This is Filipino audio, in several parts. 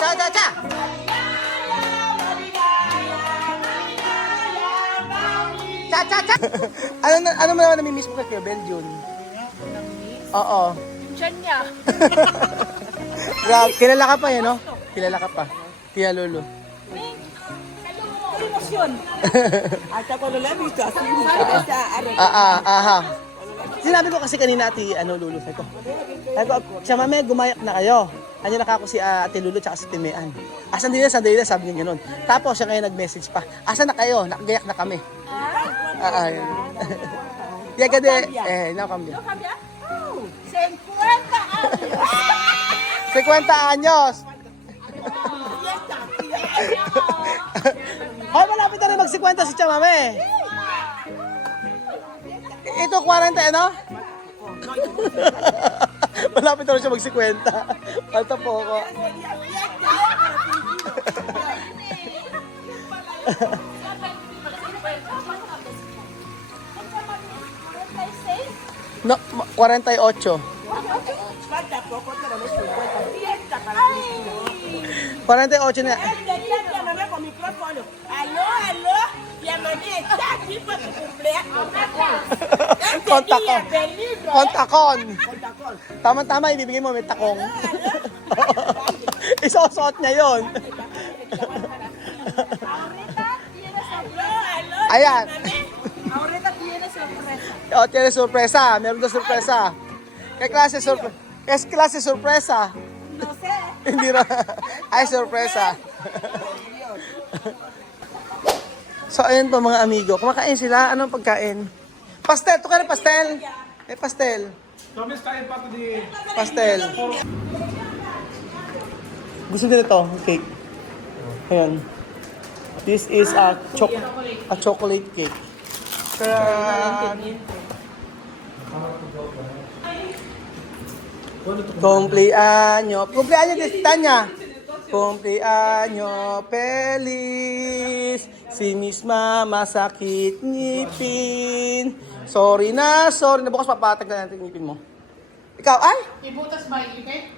Cha, cha, cha! Cha, cha, cha! ano mo naman namimiss mo kay Kuya Bel, Jun? Oo. Diyan niya. Grabe, kilala ka pa yan, no? Kilala ka pa. Tia Lolo. Emosyon. Sinabi ko kasi kanina ati Lulu, sabi ko, siya mame, gumayak na kayo. Kanya nakako si Ate Lulu tsaka si Timean. Sandali na, sabi niya gano'n. Tapos siya ngayon nag-message pa, asan na kayo? Nakagayak na kami. Yan. Yaga de, no cambia. No cambia? Oh, 50 años. 50 anyos. Hoy, malapit na rin mag-50 si Chamame. Ito 40, ano? Malapit na rin siya mag-50. Palta po ako. No, 48. 48 na. Kontakon. Tama-tama, ibibigay mo may takong. Isusuot niya yun. Ayan. Ahorita tiene sorpresa. O, tiene sorpresa. Meron daw sorpresa. Kay klase sorpresa. Es klase sorpresa. No sé. Hindi na. Ay, sorpresa. So, ayun po mga amigo. Kumakain sila. Anong pagkain? Pastel. Ito ka na pastel. May pastel. Pastel. Gusto nila ito. Cake. Ayan. This is a chocolate cake. Cumpleaños de Tanya. Cumpleaños feliz. Si misma masakit ngipin. Sorry na. Bukas papatag na natin ngipin mo. Ikaw, ay? Ibutas ba ipit?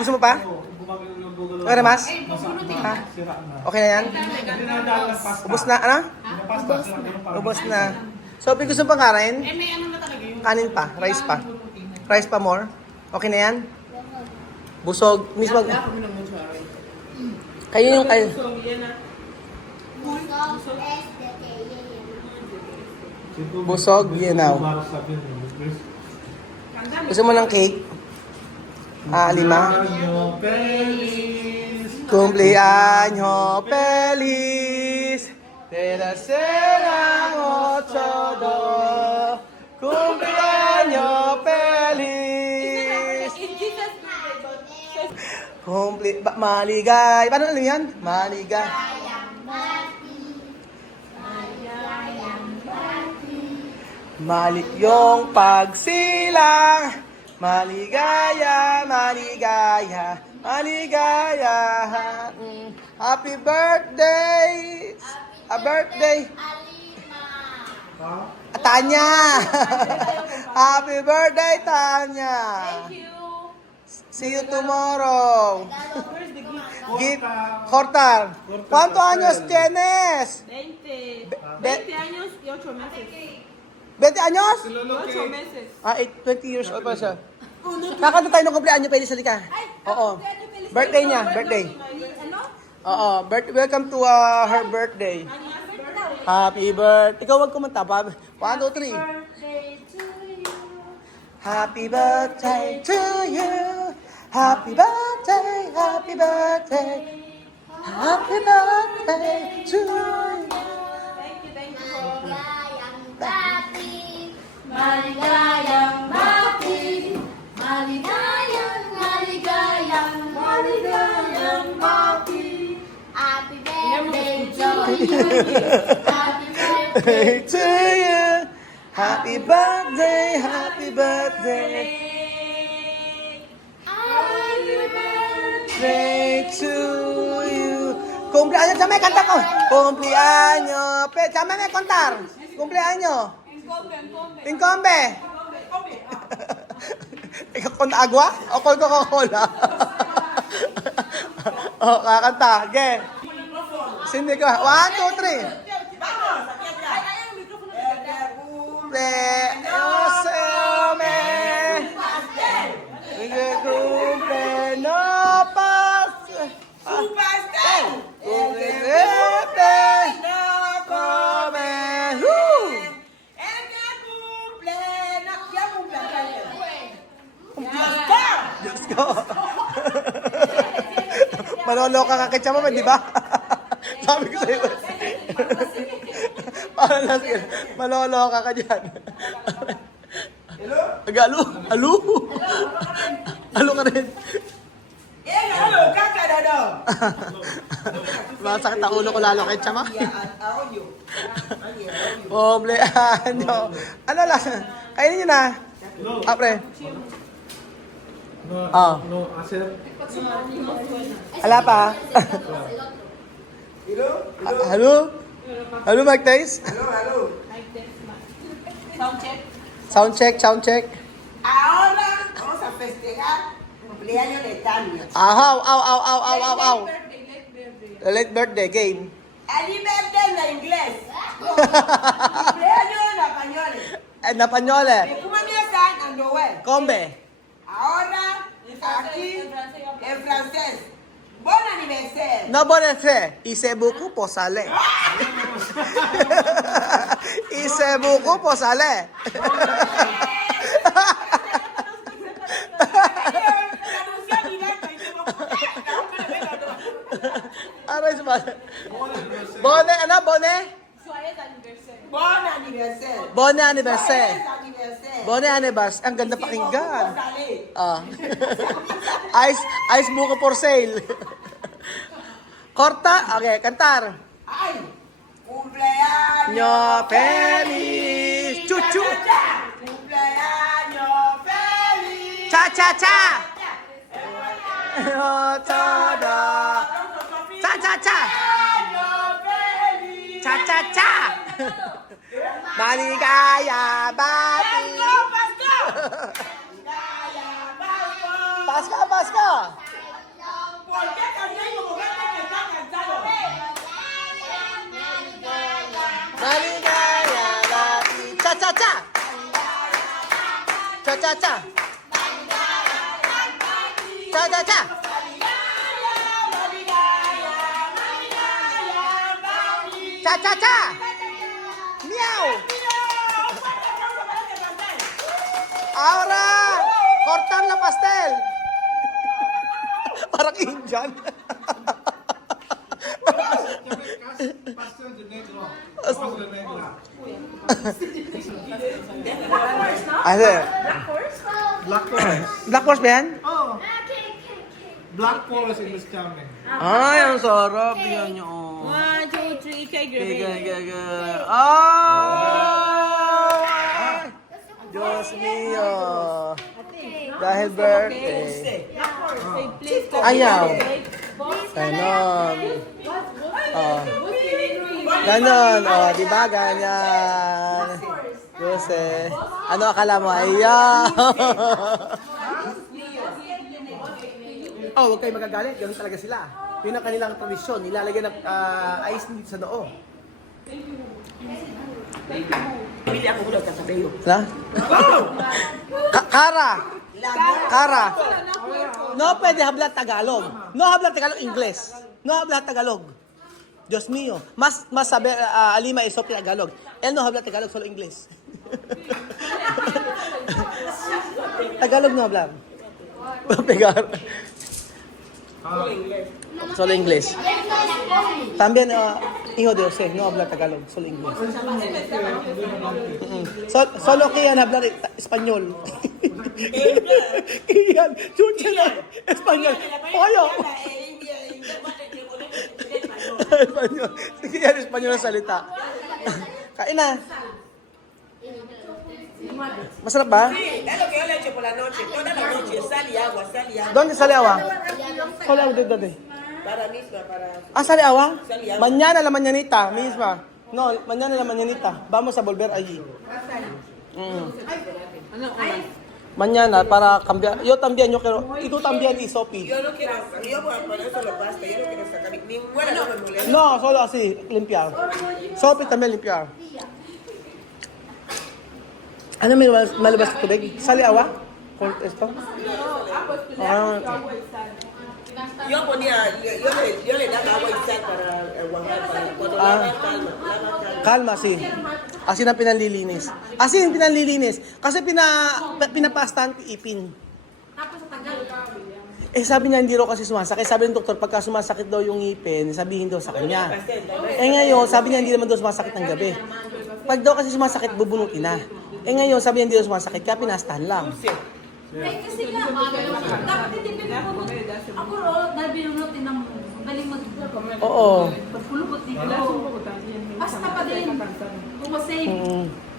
Gusto mo pa? Okay na, Mas? Ha? Okay na yan? Ubus na, ano? Ubus na. So, gusto mo pang kanin? May ano na talaga yung... Kanin pa, rice pa. Rice pa more? Okay na yan? Busog. Mismo. Kayo yung kayo. Busog, yanaw. Gusto mo ng cake? 5. Cumpleaños feliz. Te desean 8. Cumpleaños feliz. Maligay. Paano alam yan? Maligay. Malik yung pagsilang. Maligaya, maligaya, maligaya. Happy birthday. A birthday. Tanya. Happy birthday, Tanya. Thank you. See you tomorrow. Gift. Cortar. ¿Cuántos años tienes? 20 años y 8 meses. 20 años? 8 meses. 20 years old pa siya. Kakanta tayo ng kumpleanyo, pwede salita. Oo. Birthday niya, birthday. Oo, welcome to her birthday. Happy birthday. Ikaw wag kumanta pa. 1, 2, 3. Happy birthday to you. Happy birthday, happy birthday. Happy birthday to you. Thank you. Maligayang bati, maligayang, maligayang, maligayang bati. Happy birthday to you. Happy birthday To you. Happy birthday, happy birthday. Happy birthday. Birthday to you. Cumpleaños, chame, kanta ko. Cumpleaños. Chame, me contar. Cumpleaños. Incombe. Ikaw con agua o con Coca-Cola? Oh, kakanta. Ge. Sindi ko. 1, 2, 3. Cumple. Cumple. No pas. Diyos ko. Maloloka ka kay Chama, di ba? Sabi ko sa'yo. Maloloka ka dyan. Alo? Alo? Alo ka rin. Masakit ang ulo ko lalo kay Chama. Pobleano. Ano lang? Kainin nyo na. Apre. Ah. No, hacer. Ala pa. Hello? Hello, Mike Tays? Sound check, sound check. Ahora vamos a festejar cumpleaños de Tania. Aw, aw, aw, aw, aw, aw, aw. Late birthday game. Happy birthday en inglés. Cumpleaños en español. Napanyole. ¿Cómo me están, Andoel? Combe. Ahora, aquí, en francés. Bon anniversaire. No bonese. Isebuku po sale. Isebuku po sale. Aray sa bata. Bone, ano? Bone? Bon anniversaire. Bone anniversary. Feliz anniversaire. Bone anniversary. Ang ganda pakinggan. Dale. Ah. Ice buko for sale. Korta? Okay, kantar. Ay, cumpleaños Nyo feliz. Chuchu. Cumpleaños feliz. Cha cha cha. Todo. Cha cha cha. Cumpleaños feliz. Cha cha cha. Maligaya bati. Pasko, Pasko. Gaya, Pasko. Pasko, Pasko. ¿Por qué cantáis como gente que está cansado? Maligaya bati. Cha cha cha. Cha cha cha. Cha cha cha. Cha cha cha. Meow. Ahora, cortar la pastel. Parang Indian. Pastel de negro. Pastel de negro. Ano? Black forest. Black horse ba yan? Oh. Black forest in this coming. Ay, ang sarap. Yan nyo. 1, 2, 3, kay Oh! Diyos mio. Dahil birthday. Ayaw. Ganon. Oh. Ganon. Oh, di ba? Ganyan. Jose. Ano akala mo? Ayaw. Oh, huwag kayo magagalit. Ganun talaga sila. Yun ang kanilang tradisyon. Nilalagyan ng ice dito sa noo. Na? Kara! Kara! No pwede habla Tagalog. No habla Tagalog, English. No habla Tagalog. Dios mío. Mas sabi, Alima is okay Tagalog. Él no habla Tagalog, solo English. Tagalog no hablar. Pegar. Solo English. También, hijo de José, no habla Tagalog, solo English. Solo Kian habla español. Kian, chucha na, español. Oyo. Español. Si Kian, español ang salita. Kain na. Masarap ba? Sí, es lo que yo le echo por la noche. Toda la noche, sal y agua, sal y agua. ¿Dónde sale agua? Sale agua dónde? Para misma, para... Ah, sale agua? Sale agua. Mañana la mañanita, misma. No, mañana la mañanita. Vamos a volver allí. Mm. Mañana para cambiar. Yo también, yo quiero. Y tú también, y Sophie. Yo no quiero, yo voy a poner solo pasta, yo no quiero sacar ninguna, no me molesta. No, solo así, limpiar. Sophie también limpiar. Ano may malabas sa tubig? Sali awa? Con esto? Ah, Yo ponía, yo le daba agua y sal para guardar, para cuando lava, calma. kalma, si. Asin ang pinanlilinis. Asin ang pinanlilinis. Kasi pinapastahan ko ipin. Eh sabi niya hindi raw kasi sumasakit. Sabi ng doktor pagka sumasakit daw yung ngipin, sabihin daw sa kanya. Eh ngayon, sabi niya hindi naman daw sumasakit ng gabi. Pag daw kasi sumasakit, bubunutin na. Eh ngayon, sabi niya hindi daw sumasakit, kaya pinastahan lang. Eh kasi nga, dapat hindi pinapulot. Ako ro, dahil binunutin ng galing mag-pulot. Oo. Pagpulot dito. Basta pa din. Umasave.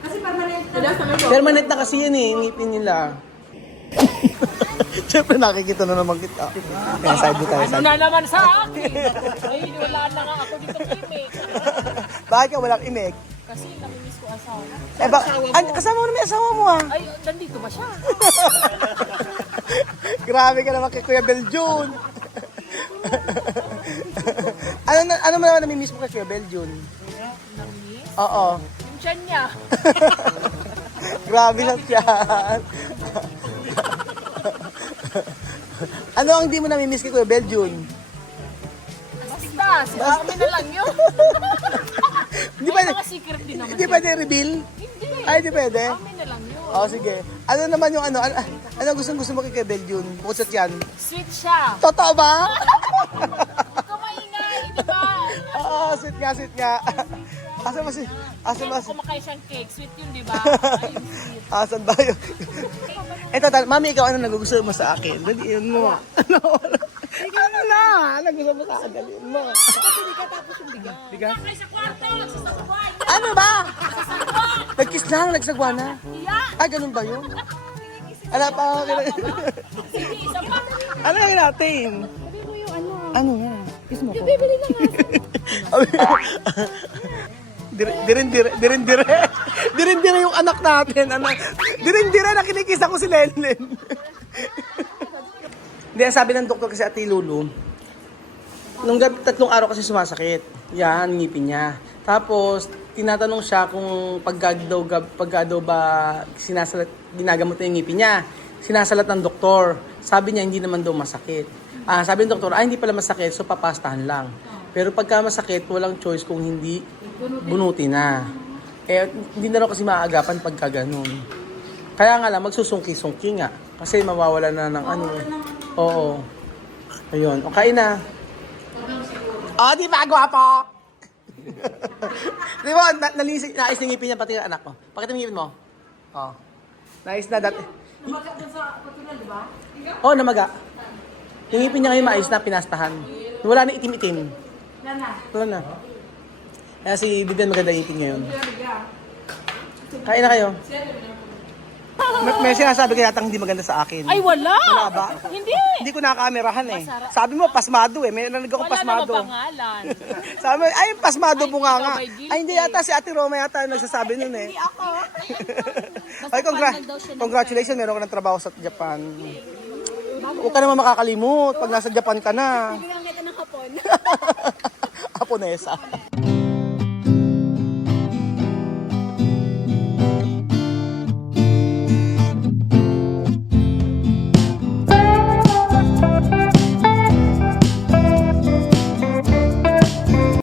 Kasi permanent na. Permanent na kasi yan eh, ngipin nila. Siyempre nakikita na naman kita. Kaya side mo tayo. Ano na naman sa akin? Ay, wala na nga ako dito kimik. Bakit ka walang imik? Kasi namimiss ko asawa. Eh ba, kasama mo na may asawa mo ah. Ay, nandito ba siya? Grabe ka naman kay Kuya Beljun. ano mo naman namimiss mo kay Kuya Beljun? Namimiss? Oo. Yung tiyan niya. Grabe lang yan. Ano ang di mo namimiss kay Kuya Beljun? Basta, sila kami na lang yun. Di May ba, mga secret din naman. di pwede reveal? Hindi. Ay, di pwede? Kami na lang yun. Oo, sige. Ano naman yung ano gusto mo kay Kuya Beljun? Bukod sa tiyan. Sweet siya. Totoo ba? Huwag ka maingay, di ba? Oo, sweet nga. Asan ba si... Asan ba Kaya si... kumakain siyang cake. Sweet yun, di ba? Ay, sweet. Asan ba yun? Eto, mami, ikaw ano nagugusto mo sa akin? Daliin mo. Ano na? Ano gusto mo sa akin? Daliin mo. Bigas? Sa kwarto, nagsasabay. Ano ba? Nag-kiss lang, nagsagwa na. Iya. Ay, ganun ba yun? Ala pa ako. Sige, isa pa. Ano yung natin? Ano nga? Kiss mo ko. Bibili na nga. Dirin-dire yung anak natin. Dirin-dire na kinikisa ko si Lenlen. Hindi, ang sabi ng doktor kasi Ate Lulu, nung 3 araw kasi sumasakit. Yan, ngipin niya. Tapos, tinatanong siya kung pagka daw ba ginagamot na yung ngipin niya. Sinasalat ng doktor. Sabi niya, hindi naman daw masakit. Sabi ng doktor, hindi pala masakit, so papastahan lang. Pero pagka masakit, walang choice kung hindi bunutin na. Eh, hindi na raw kasi maaagapan pagka ganun. Kaya nga lang, magsusungki-sungki nga. Kasi mawawala na ng ano. Oo. Ayun. O, kain na. Di ba, gwapo? Di ba, nais ng ngipin niya pati yung anak mo. Pakita mo ngipin mo. Nais na dati. Namaga. Yung ngipin niya ngayon maayos na, pinastahan. Wala na itim-itim. Wala na. Kaya si Vivian maganda ngipin ngayon. Kain na kayo. May sinasabi ka yatang hindi maganda sa akin. Ay, wala. Wala ba? Hindi. Hindi ko nakakamerahan eh. Sabi mo, pasmado eh. May narinig ako Wala pasmado. naman pangalan. Sabi mo, ay, pasmado Ay, bunga ikaw nga. may guilty. Ay, hindi yata. Si Ate Roma yata yung nagsasabi nun eh. Hindi ako. Ay, congratulations. Meron ka ng trabaho sa Japan. Huwag ka naman makakalimot pag nasa Japan ka na. Bigyan kita ng hapon. Aponesa.